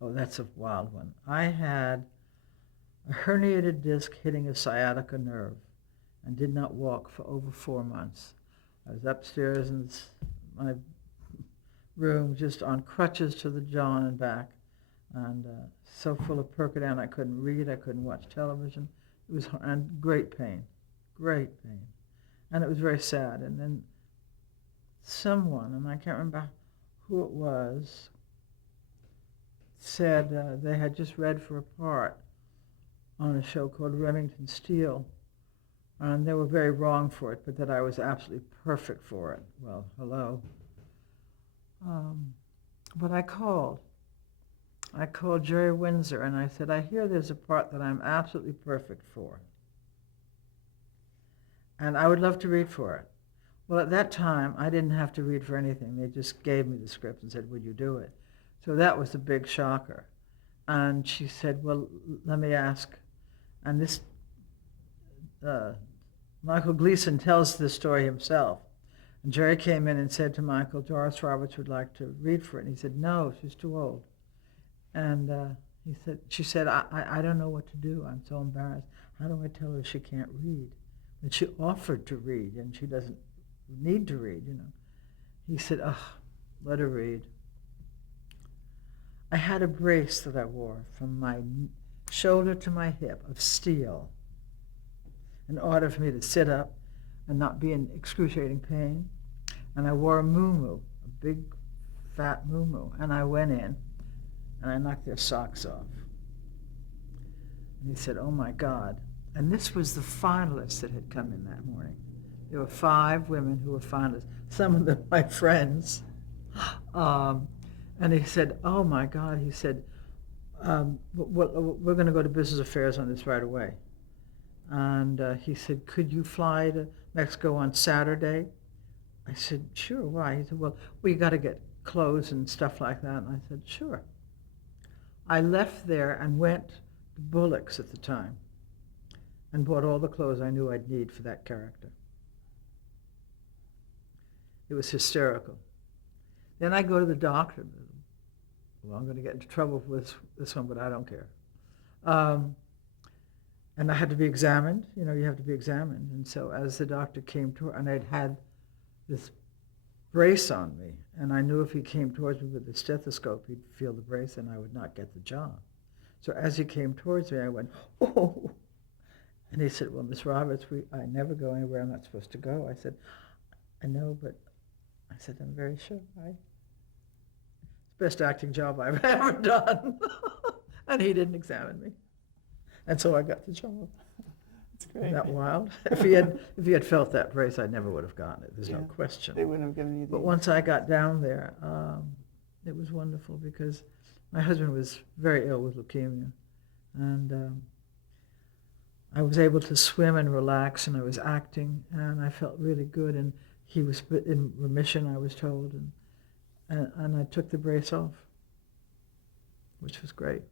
Oh, that's a wild one. I had a herniated disc hitting a sciatica nerve and did not walk for over 4 months. I was upstairs in my room just on crutches to the jaw and back, and so full of Percodan I couldn't read, I couldn't watch television. It was and great pain, and it was very sad. And then someone, and I can't remember who it was, said they had just read for a part on a show called Remington Steele, and they were very wrong for it, but that I was absolutely perfect for it. Well, hello. But I called. I called Jerry Windsor, and I said, I hear there's a part that I'm absolutely perfect for, and I would love to read for it. Well, at that time, I didn't have to read for anything. They just gave me the script and said, would you do it? So that was a big shocker. And she said, well, let me ask. And this, Michael Gleason tells this story himself. And Jerry came in and said to Michael, Doris Roberts would like to read for it. And he said, no, she's too old. And she said, I don't know what to do. I'm so embarrassed. How do I tell her she can't read? And she offered to read, and she doesn't need to read, He said, let her read. I had a brace that I wore from my shoulder to my hip of steel in order for me to sit up and not be in excruciating pain. And I wore a muumuu, a big, fat muumuu. And I went in, and I knocked their socks off. And he said, oh, my God. And this was the finalists that had come in that morning. There were 5 women who were finalists, some of them my friends. And he said, oh, my God. He said, we're going to go to business affairs on this right away. And he said, could you fly to Mexico on Saturday? I said, sure, why? He said, well, you got to get clothes and stuff like that. And I said, sure. I left there and went to Bullock's at the time and bought all the clothes I knew I'd need for that character. It was hysterical. Then I go to the doctor. Well, I'm going to get into trouble with this one, but I don't care. And I had to be examined. You have to be examined. And so as the doctor came to, and I'd had this brace on me, and I knew if he came towards me with the stethoscope, he'd feel the brace and I would not get the job. So as he came towards me, I went, oh. And he said, well, Miss Roberts, I never go anywhere I'm not supposed to go. I said, I know, but I said, I'm very sure. It's the best acting job I've ever done. And he didn't examine me. And so I got the job. That's great. Isn't that wild? If he had felt that brace, I never would have gotten it. There's no question. They wouldn't have given you the... But once I got down there, it was wonderful because my husband was very ill with leukemia. And I was able to swim and relax, and I was acting, and I felt really good. And he was in remission, I was told. And I took the brace off, which was great.